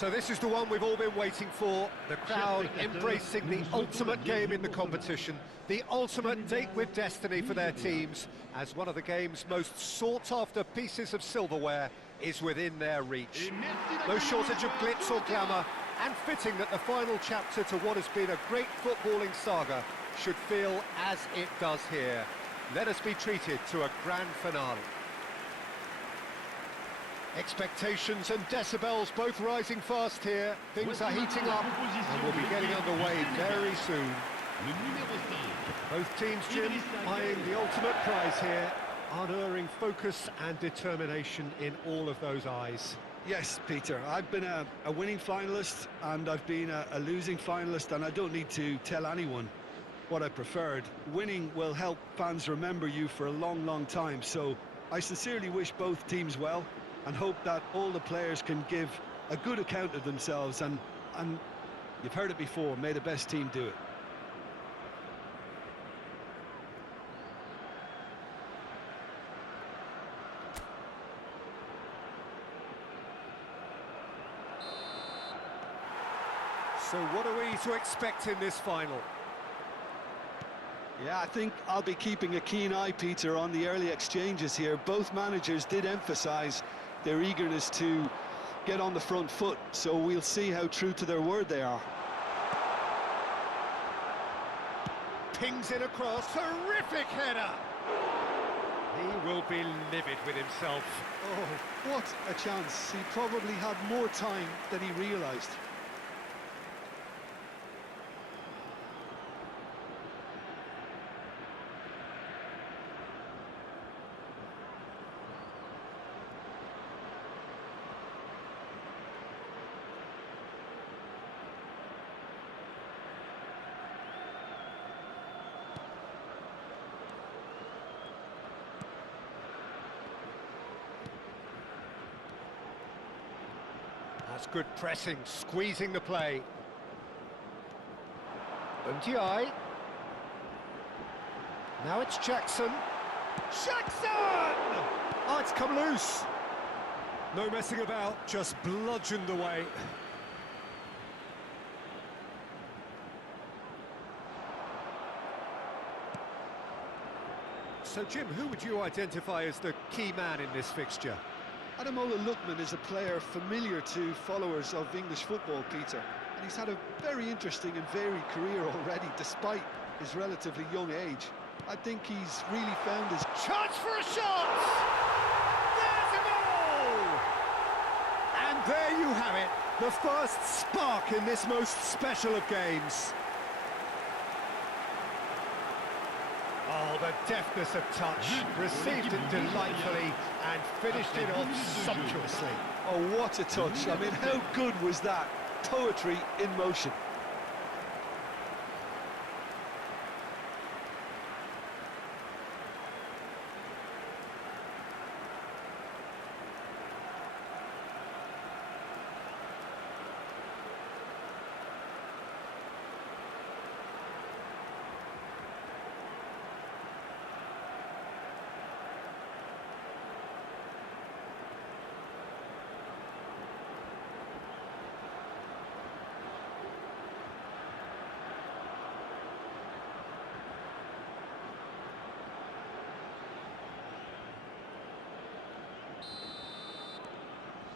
So this is the one we've all been waiting for, the crowd embracing the ultimate game in the competition, the ultimate date with destiny for their teams, as one of the game's most sought-after pieces of silverware is within their reach. No shortage of glitz or glamour, and fitting that the final chapter to what has been a great footballing saga should feel as it does here. Let us be treated to a grand finale. Expectations and decibels both rising fast here. Things are heating up and we'll be getting underway very soon. Both teams, Jim, eyeing the ultimate prize here. Unerring focus and determination in all of those eyes. Yes, Peter, I've been a winning finalist and I've been a losing finalist, and I don't need to tell anyone what I preferred. Winning will help fans remember you for a long, long time, so I sincerely wish both teams well and hope that all the players can give a good account of themselves, and you've heard it before, may the best team do it. So what are we to expect in this final? Yeah, I think I'll be keeping a keen eye, Peter, on the early exchanges here. Both managers did emphasise their eagerness to get on the front foot, so we'll see how true to their word they are. Pings it across, terrific header! He will be livid with himself. Oh, what a chance. He probably had more time than he realised. That's good pressing, squeezing the play. Ndiaye. Now it's Jackson. Jackson! Oh, it's come loose. No messing about, just bludgeoned away. So, Jim, who would you identify as the key man in this fixture? Ademola Lookman is a player familiar to followers of English football, Peter, and he's had a very interesting and varied career already, despite his relatively young age. I think he's really found his... Chance for a shot! There's a goal! And there you have it, the first spark in this most special of games. Oh, the deftness of touch, received it delightfully and finished it off sumptuously. Oh, what a touch. I mean, how good was that? Poetry in motion.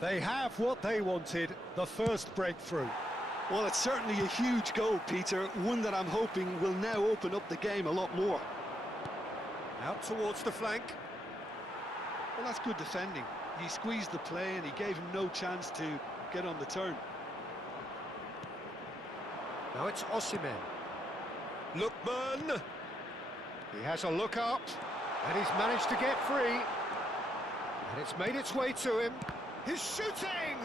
They have what they wanted, the first breakthrough. Well, it's certainly a huge goal, Peter, one that I'm hoping will now open up the game a lot more. Out towards the flank. Well, that's good defending. He squeezed the play and he gave him no chance to get on the turn. Now it's Osimhen. Lookman! He has a look up, and he's managed to get free. And it's made its way to him. He's shooting!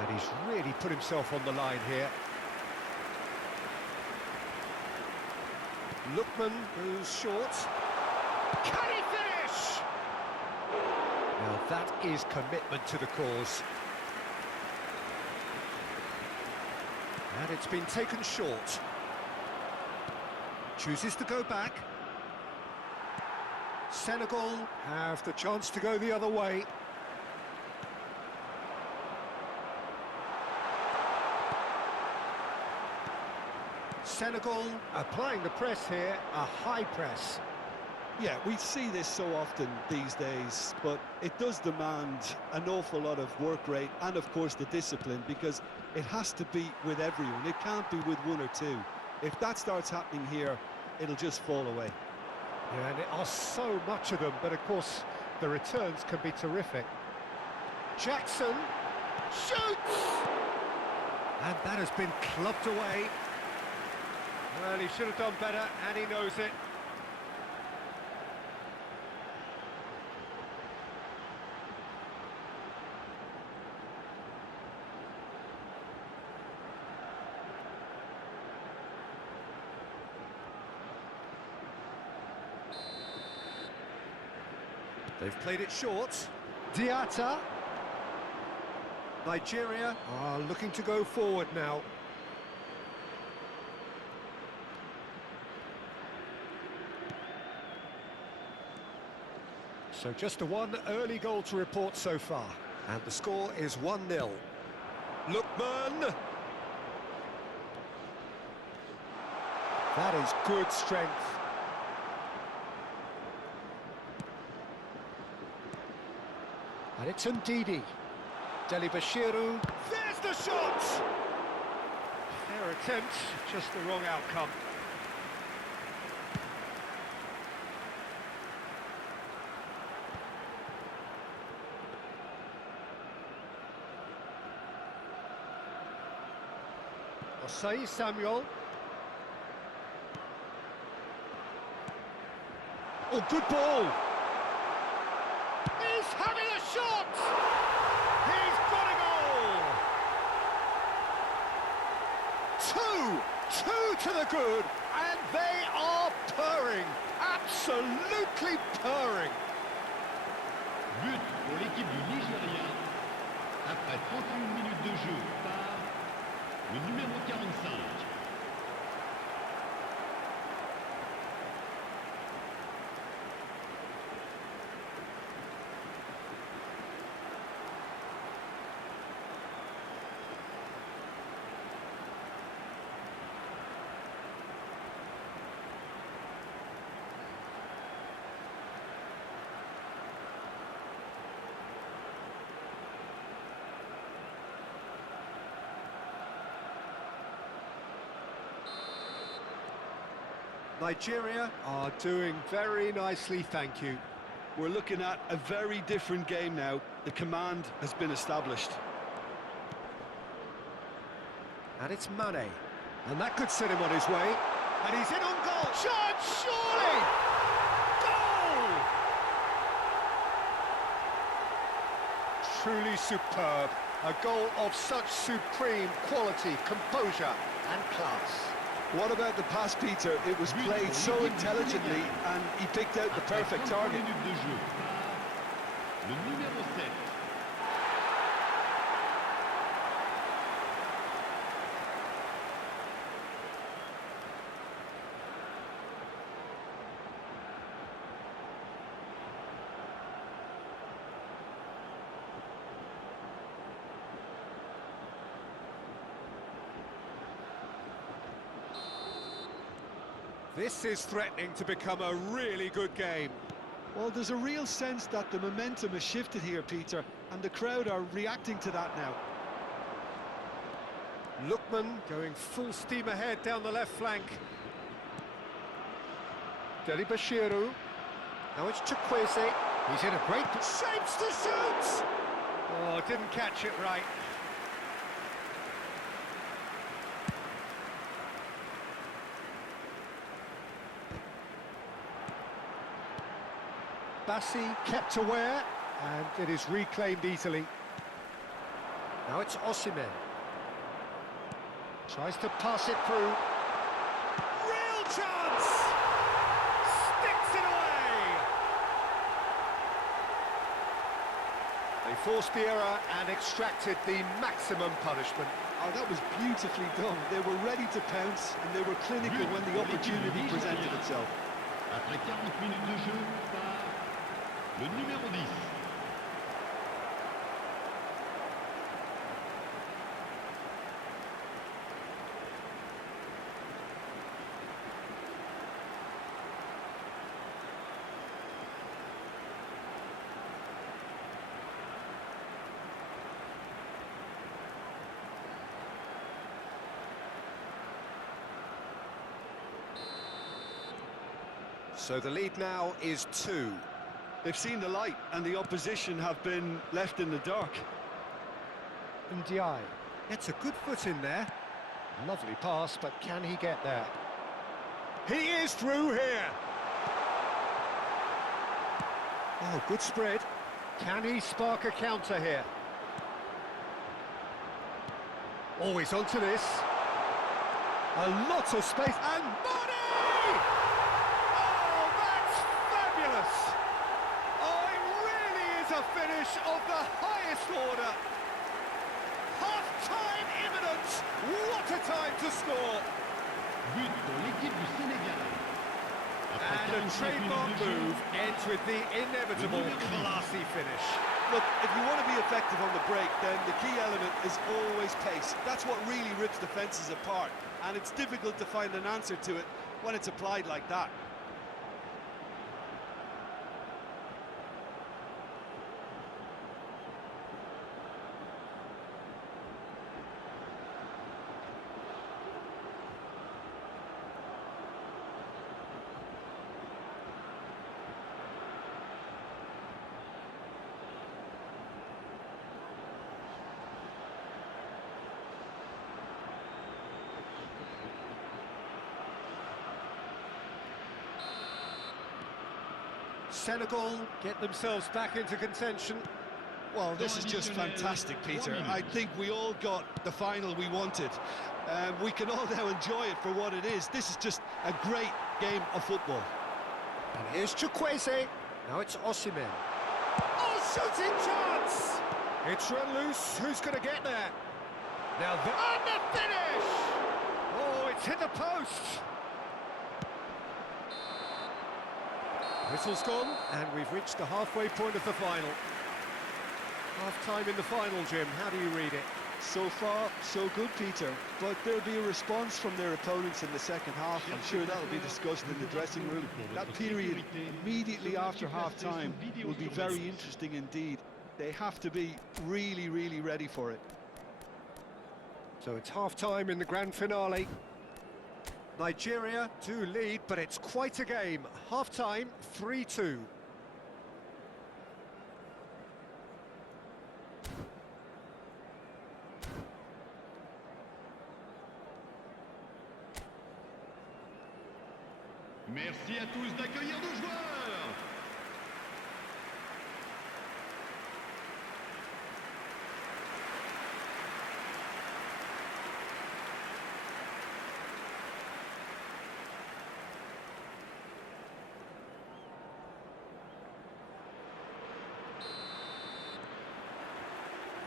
And he's really put himself on the line here. Lookman goes short. Can he finish? Now that is commitment to the cause. And it's been taken short. Chooses to go back. Senegal have the chance to go the other way. Senegal applying the press here, a high press. Yeah, we see this so often these days, but it does demand an awful lot of work rate and, of course, the discipline, because it has to be with everyone. It can't be with one or two. If that starts happening here, it'll just fall away. Yeah, and there are so much of them, but of course the returns can be terrific. Jackson shoots! And that has been clubbed away. Well, he should have done better, and he knows it. They've played it short. Diatta. Nigeria are looking to go forward now. So just the one early goal to report so far. And the score is 1-0. Lookman. That is good strength. And it's Ndidi. Delibashiru. There's the shot! Fair attempt, just the wrong outcome. Osei Samuel. Oh, good ball! He's having a shot! He's got a goal! Two to the good, and they are purring, absolutely purring. But pour l'équipe du Nigeria, après 31 minutes de jeu par le numéro 45. Nigeria are doing very nicely, thank you. We're looking at a very different game now. The command has been established. And it's Mane. And that could set him on his way. And he's in on goal. Shot, surely! Goal! Truly superb. A goal of such supreme quality, composure and class. What about the pass, Peter? It was played so intelligently and he picked out the perfect target. Le numéro 7. This is threatening to become a really good game. Well, there's a real sense that the momentum has shifted here, Peter, and the crowd are reacting to that now. Lookman going full steam ahead down the left flank. Delibashiru. Now it's Chukwueze. He's in a great... Shapes to shoot! Oh, didn't catch it right. Bassi kept aware, and it is reclaimed easily. Now it's Osimhen. Tries to pass it through. Real chance! Sticks it away! They forced the error and extracted the maximum punishment. Oh, that was beautifully done. They were ready to pounce, and they were clinical when the opportunity presented itself. Après 40 minutes de jeu par le numéro 10. So the lead now is 2. They've seen the light, and the opposition have been left in the dark. Ndiaye gets a good foot in there. Lovely pass, but can he get there? He is through here. Oh, good spread. Can he spark a counter here? Always onto this. A lot of space, and money! Oh, that's fabulous! Oh, it really is a finish of the highest order. Half-time imminent! What a time to score! But pour l'équipe du Sénégal. And a trademark move ends with the inevitable classy finish. Look, if you want to be effective on the break, then the key element is always pace. That's what really rips defences apart, and it's difficult to find an answer to it when it's applied like that. Senegal get themselves back into contention. Well, this is just fantastic, Peter. I think we all got the final we wanted. We can all now enjoy it for what it is. This is just a great game of football. And here's Chukwueze. Now it's Osimhen. Oh, shooting chance! It's run loose. Who's going to get there? Now and the finish! Oh, it's hit the post. Whistle's gone, and we've reached the halfway point of the final. Half-time in the final, Jim. How do you read it? So far, so good, Peter. But there'll be a response from their opponents in the second half. I'm sure that'll be discussed in the dressing room. That period immediately after half-time will be very interesting indeed. They have to be really, really ready for it. So it's half-time in the grand finale. Nigeria do lead, but it's quite a game. Half-time, 3-2. Merci à tous d'accueillir nos joueurs.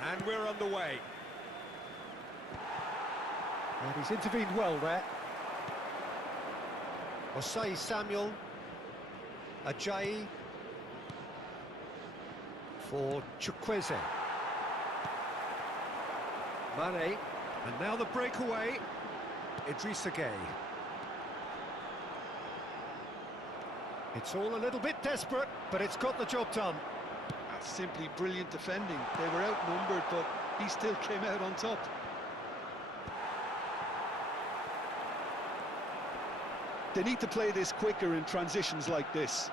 And we're underway. And he's intervened well there. Osei Samuel. Ajayi. For Chukwueze. Mane. And now the breakaway. Idrissa Gueye. It's all a little bit desperate, but it's got the job done. That's simply brilliant defending. They were outnumbered, but he still came out on top. They need to play this quicker in transitions like this.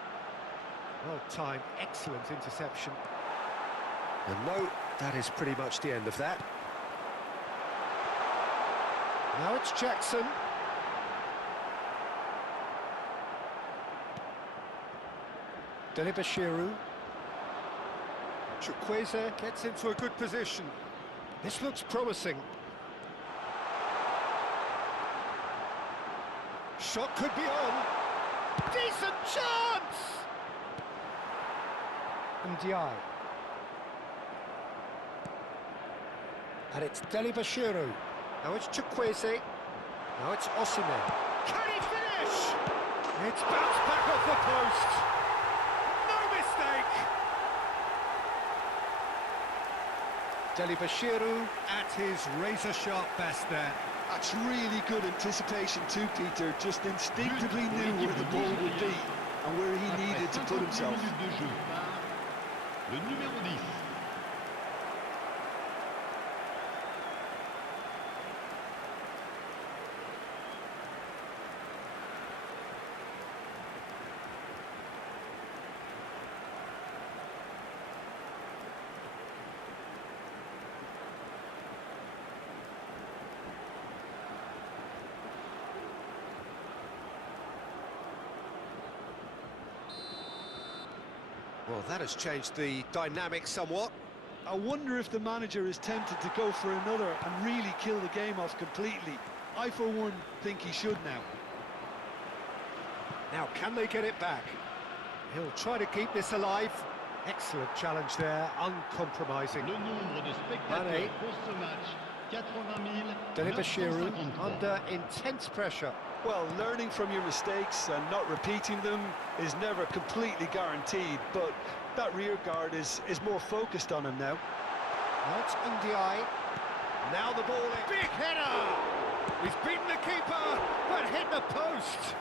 Well timed, excellent interception. And no, that is pretty much the end of that. Now it's Jackson. Delibashiru. Chukwueze gets into a good position. This looks promising. Shot could be on. Decent chance! Ndiaye. And it's Delibashiru. Now it's Chukwueze. Now it's Osimhen. Can he finish? It's bounced back off the post. No mistake. Delibashiru at his razor-sharp best there. That's really good anticipation too, Peter. Just instinctively knew where the ball would be and where he needed to put himself. Le numéro 10. Well, that has changed the dynamic somewhat. I wonder if the manager is tempted to go for another and really kill the game off completely. I, for one, think he should now. Now, can they get it back? He'll try to keep this alive. Excellent challenge there, uncompromising. Le nombre de spectateurs pour ce match, 80 Bashirou 953. under intense pressure. Well, learning from your mistakes and not repeating them is never completely guaranteed, but that rear guard is more focused on him now. Not Ndiaye. Now the ball in. Big header! He's beaten the keeper, but hit the post.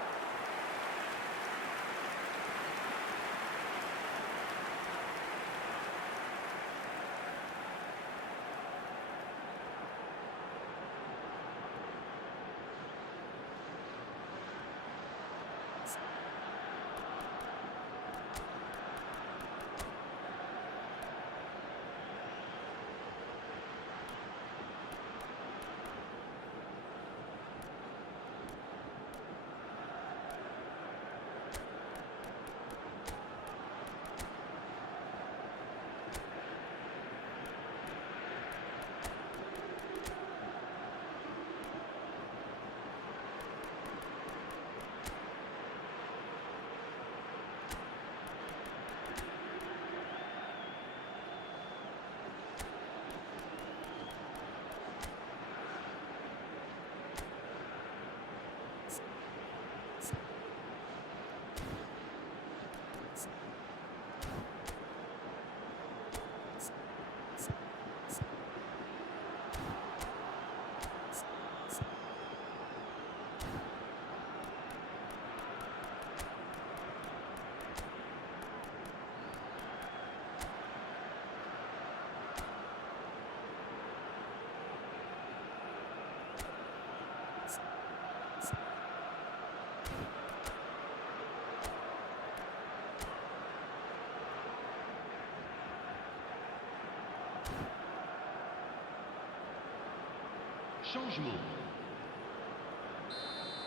Changement.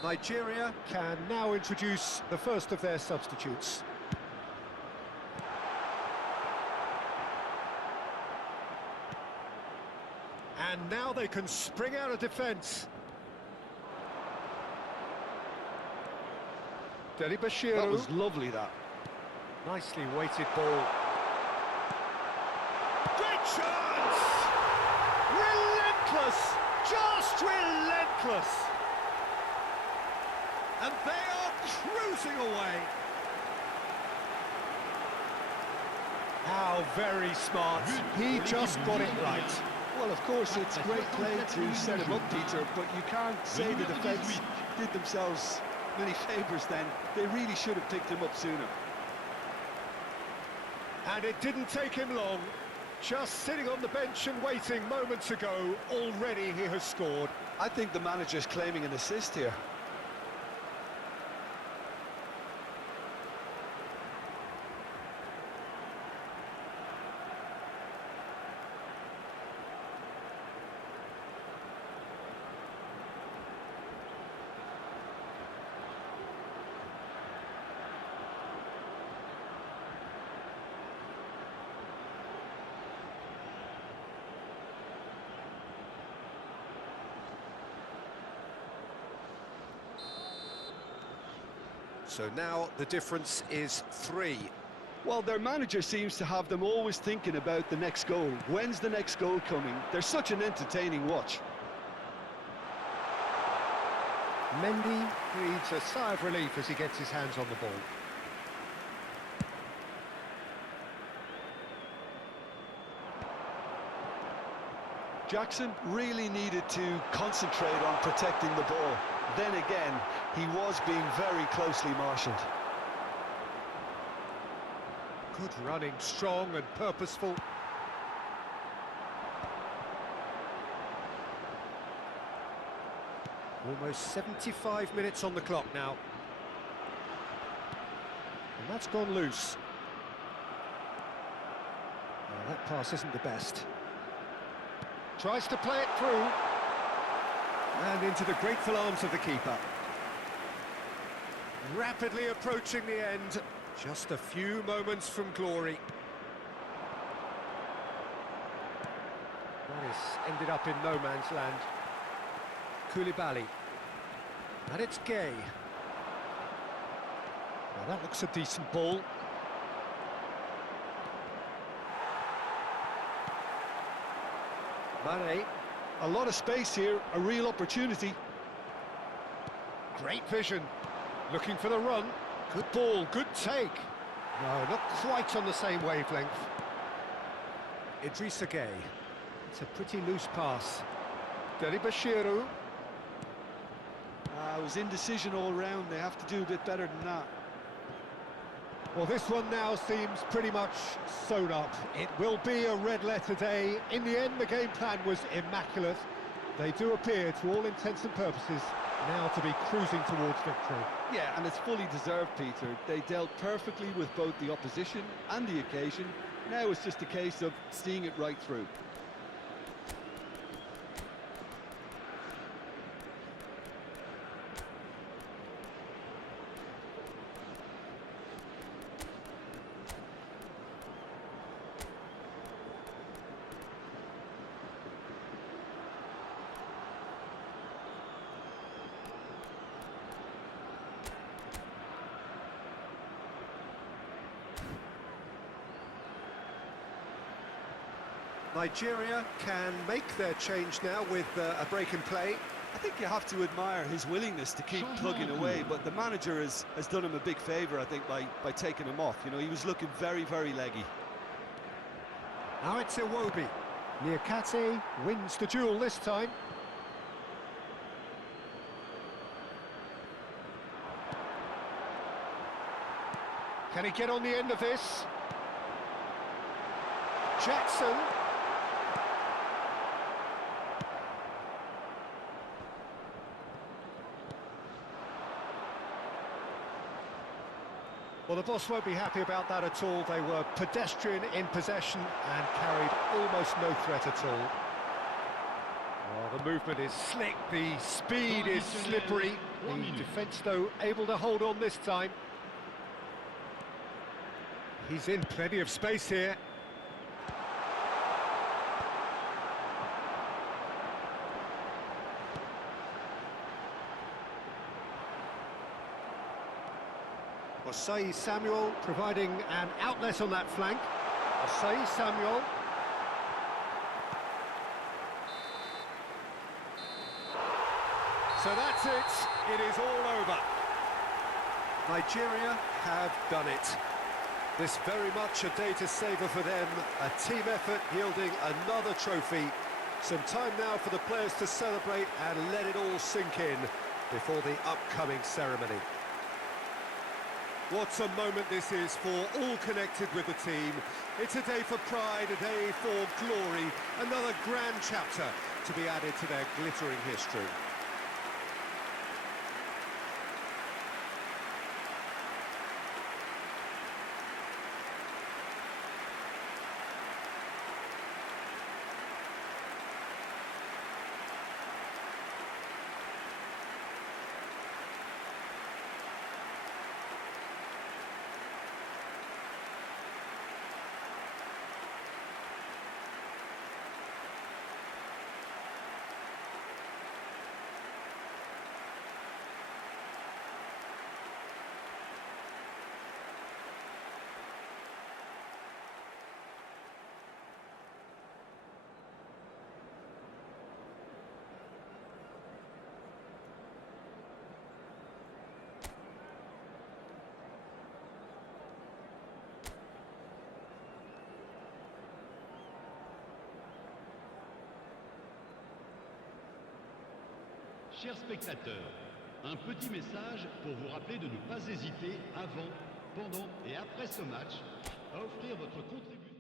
Nigeria can now introduce the first of their substitutes. And now they can spring out of defence. Bashirou. That was lovely, that. Nicely weighted ball. Great chance! Relentless! Just relentless! And they are cruising away. How very smart. He just got it right. Well, of course, it's great play to set him up, Peter, but you can't say the defence did themselves many favours then. They really should have picked him up sooner. And it didn't take him long. Just sitting on the bench and waiting moments ago, already he has scored. I think the manager's claiming an assist here. So now the difference is 3. Well, their manager seems to have them always thinking about the next goal. When's the next goal coming? They're such an entertaining watch. Mendy breathes a sigh of relief as he gets his hands on the ball. Jackson really needed to concentrate on protecting the ball. Then again, he was being very closely marshalled. Good running, strong and purposeful. Almost 75 minutes on the clock now. And that's gone loose. Well, that pass isn't the best. Tries to play it through. And into the grateful arms of the keeper. Rapidly approaching the end. Just a few moments from glory. Morris ended up in no man's land. Koulibaly. And it's Gay. Well, that looks a decent ball. Mane. A lot of space here, a real opportunity. Great vision. Looking for the run. Good ball, good take. No, not quite on the same wavelength. Idrissa Gay. It's a pretty loose pass. Deli Bashiru. It was indecision all round. They have to do a bit better than that. Well, this one now seems pretty much sewn up. It will be a red letter day. In the end, the game plan was immaculate. They do appear, to all intents and purposes, now to be cruising towards victory. Yeah, and it's fully deserved, Peter. They dealt perfectly with both the opposition and the occasion. Now it's just a case of seeing it right through. Nigeria can make their change now with a break in play. I think you have to admire his willingness to keep plugging away, but the manager has done him a big favour, I think, by taking him off. You know, he was looking very, very leggy. Now it's Iwobi. Niakate wins the duel this time. Can he get on the end of this? Jackson. Well, the boss won't be happy about that at all. They were pedestrian in possession and carried almost no threat at all. Oh, the movement is slick, the speed is slippery. The defence, though, able to hold on this time. He's in plenty of space here. Osei Samuel providing an outlet on that flank. Osei Samuel. So that's it. It is all over. Nigeria have done it. This very much a day to savour for them. A team effort yielding another trophy. Some time now for the players to celebrate and let it all sink in before the upcoming ceremony. What a moment this is for all connected with the team. It's a day for pride, a day for glory, another grand chapter to be added to their glittering history. Chers spectateurs, un petit message pour vous rappeler de ne pas hésiter avant, pendant et après ce match à offrir votre contribution.